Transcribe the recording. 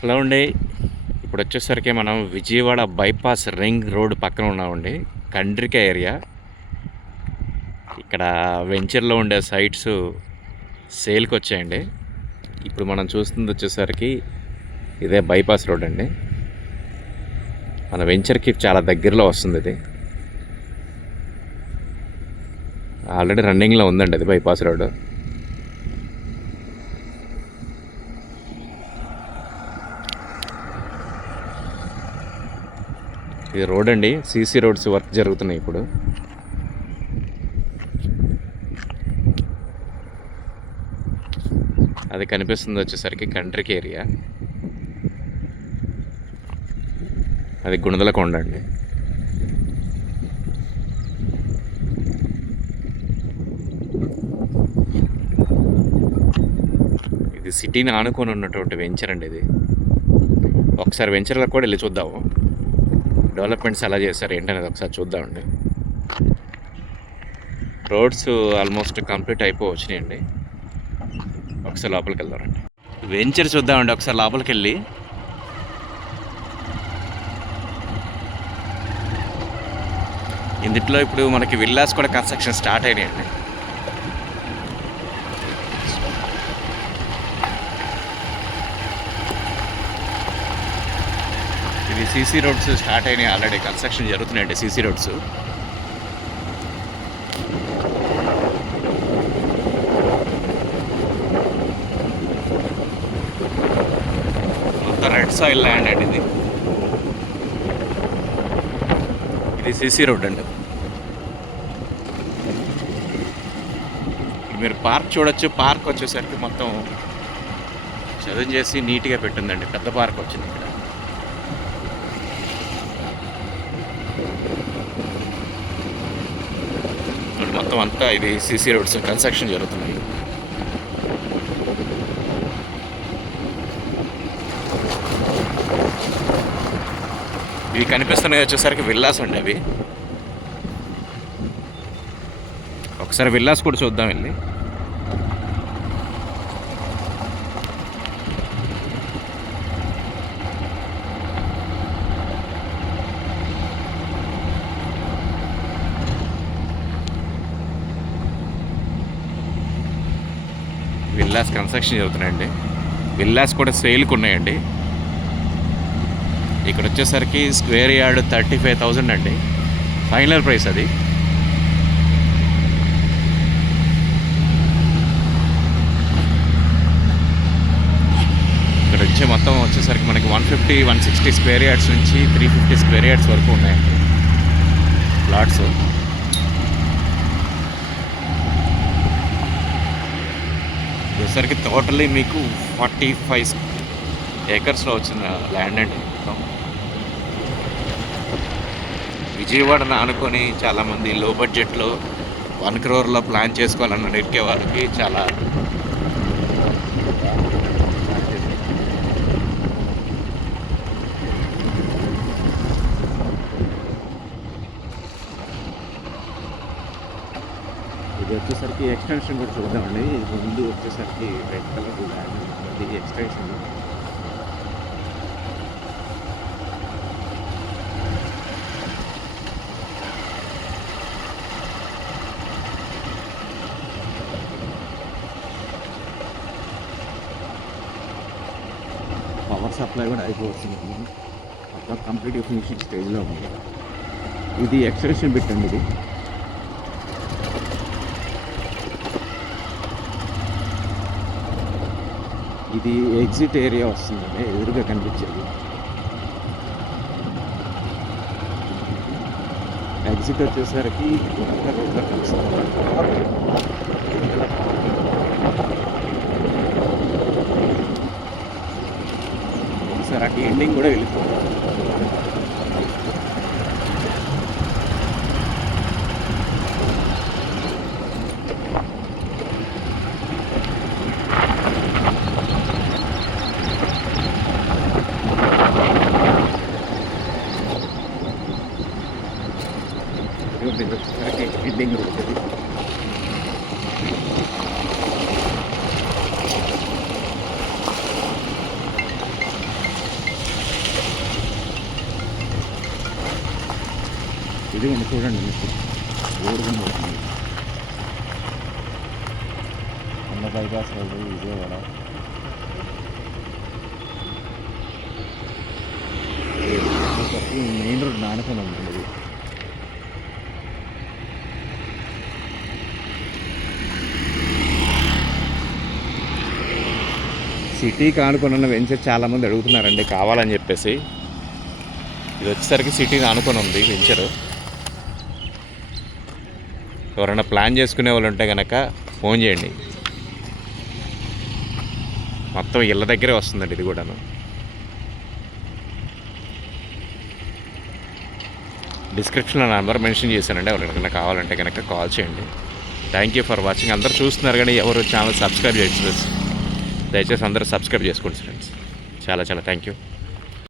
హలో అండి. ఇప్పుడు వచ్చేసరికి మనం విజయవాడ బైపాస్ రింగ్ రోడ్ పక్కన ఉన్నామండి. కండ్రిక ఏరియా. ఇక్కడ వెంచర్లో ఉండే సైట్స్ సేల్కి వచ్చాయండి. ఇప్పుడు మనం చూస్తుంది వచ్చేసరికి ఇదే బైపాస్ రోడ్ అండి. మన వెంచర్కి చాలా దగ్గరలో వస్తుంది. ఇది ఆల్రెడీ రన్నింగ్లో ఉందండి. అది బైపాస్ రోడ్. ఇది రోడ్ అండి. సీసీ రోడ్స్ వర్క్ జరుగుతున్నాయి ఇప్పుడు. అది కనిపిస్తుంది వచ్చేసరికి కండ్రిక ఏరియా. అది గుణదలకొండ అండి. ఇది సిటీని ఆనుకొని ఉన్నటువంటి వెంచర్ అండి. ఇది ఒకసారి వెంచర్లకు కూడా వెళ్ళి చూద్దాము. డెవలప్మెంట్స్ ఎలా చేశారు ఏంటనేది ఒకసారి చూద్దామండి. రోడ్స్ ఆల్మోస్ట్ కంప్లీట్ అయిపోవచ్చినాయండి. ఒకసారి లోపలికి వెళ్దామండి. వెంచర్ చూద్దామండి ఒకసారి లోపలికి వెళ్ళి. ఇందులో ఇప్పుడు మనకి విల్లాస్ కూడా కన్స్ట్రక్షన్ స్టార్ట్ అయినాయండి. ఇది సీసీ రోడ్స్ స్టార్ట్ అయినాయి. ఆల్రెడీ కన్స్ట్రక్షన్ జరుగుతున్నాయండి సీసీ రోడ్స్. మొత్తం రెడ్ సాయిల్ ల్యాండ్ అండి. ఇది సీసీ రోడ్ అండి. మీరు పార్క్ చూడొచ్చు. పార్క్ వచ్చేసరికి మొత్తం చదువు చేసి నీట్గా పెట్టిందండి. పెద్ద పార్క్ వచ్చింది ఇక్కడ. మొత్తం అంతా ఇది సీసీ రోడ్స్ కన్స్ట్రక్షన్ జరుగుతున్నాయి. ఇవి కనిపిస్తున్నాయి వచ్చేసరికి విల్లాస్ అండి. అవి ఒకసారి విల్లాస్ కూడా చూద్దాం వెళ్ళి. విల్లాస్ కన్స్ట్రక్షన్ జరుగుతున్నాయండి. విల్లాస్ కూడా సేల్కి ఉన్నాయండి. ఇక్కడ వచ్చేసరికి స్క్వేర్ యార్డ్ 35,000 అండి ఫైనల్ ప్రైస్. అది ఇక్కడ వచ్చే మొత్తం వచ్చేసరికి మనకి 150, 160 స్క్వేర్ యార్డ్స్ నుంచి 350 స్క్వేర్ యార్డ్స్ వరకు ఉన్నాయండి ప్లాట్స్. వచ్చేసరికి టోటల్లీ మీకు 45 ఏకర్స్లో వచ్చిన ల్యాండ్ అండి. మొత్తం విజయవాడను ఆనుకొని చాలామంది లో బడ్జెట్లో 1 crore ప్లాన్ చేసుకోవాలని అడిగే వారికి చాలా ఇది వచ్చేసరికి ఎక్స్టెన్షన్ కూడా చూద్దామండి. ఇది ముందు వచ్చేసరికి రెడ్ కలర్ ల్యాండ్. ఇది ఎక్స్టెన్షన్. పవర్ సప్లై కూడా అయిపోతుంది. మొత్తం కంప్లీట్ ఫినిషింగ్ స్టేజ్లో ఉంది. ఇది ఎక్స్టెన్షన్ బిట్ అండి. ఇది ఇది ఎగ్జిట్ ఏరియా వస్తుందండి. ఎదురుగా కనిపించేది ఎగ్జిట్ వచ్చేసరికి రోడ్లో కలుస్తుంది. సార్ అటు ఎండింగ్ కూడా వెళ్ళిపోతుంది. ఎండింగ్ ఉంటుంది. ఇది ఉంది చూడండి, మీకు ఊరుకుంది వస్తుంది. అన్న బైపాస్ రోడ్డు విజయవాడ. ఈ మెయిన్ రోడ్ నానుకొని ఉంటుంది. సిటీకి ఆనుకున్న వెంచర్ చాలామంది అడుగుతున్నారండి కావాలని చెప్పేసి. ఇది వచ్చేసరికి సిటీకి ఆనుకొని ఉంది వెంచరు. ఎవరైనా ప్లాన్ చేసుకునే వాళ్ళు ఉంటే కనుక ఫోన్ చేయండి. మొత్తం ఇళ్ళ దగ్గరే వస్తుందండి ఇది కూడాను. డిస్క్రిప్షన్లో నెంబర్ మెన్షన్ చేశానండి, ఎవరికైనా కావాలంటే కనుక కాల్ చేయండి. Thank you for watching. అందరూ చూస్తున్నారు కానీ ఎవరు ఛానల్ సబ్స్క్రైబ్ చేయొచ్చు. దయచేసి అందరూ సబ్స్క్రైబ్ చేసుకోండి ఫ్రెండ్స్. చాలా చాలా థ్యాంక్ యూ.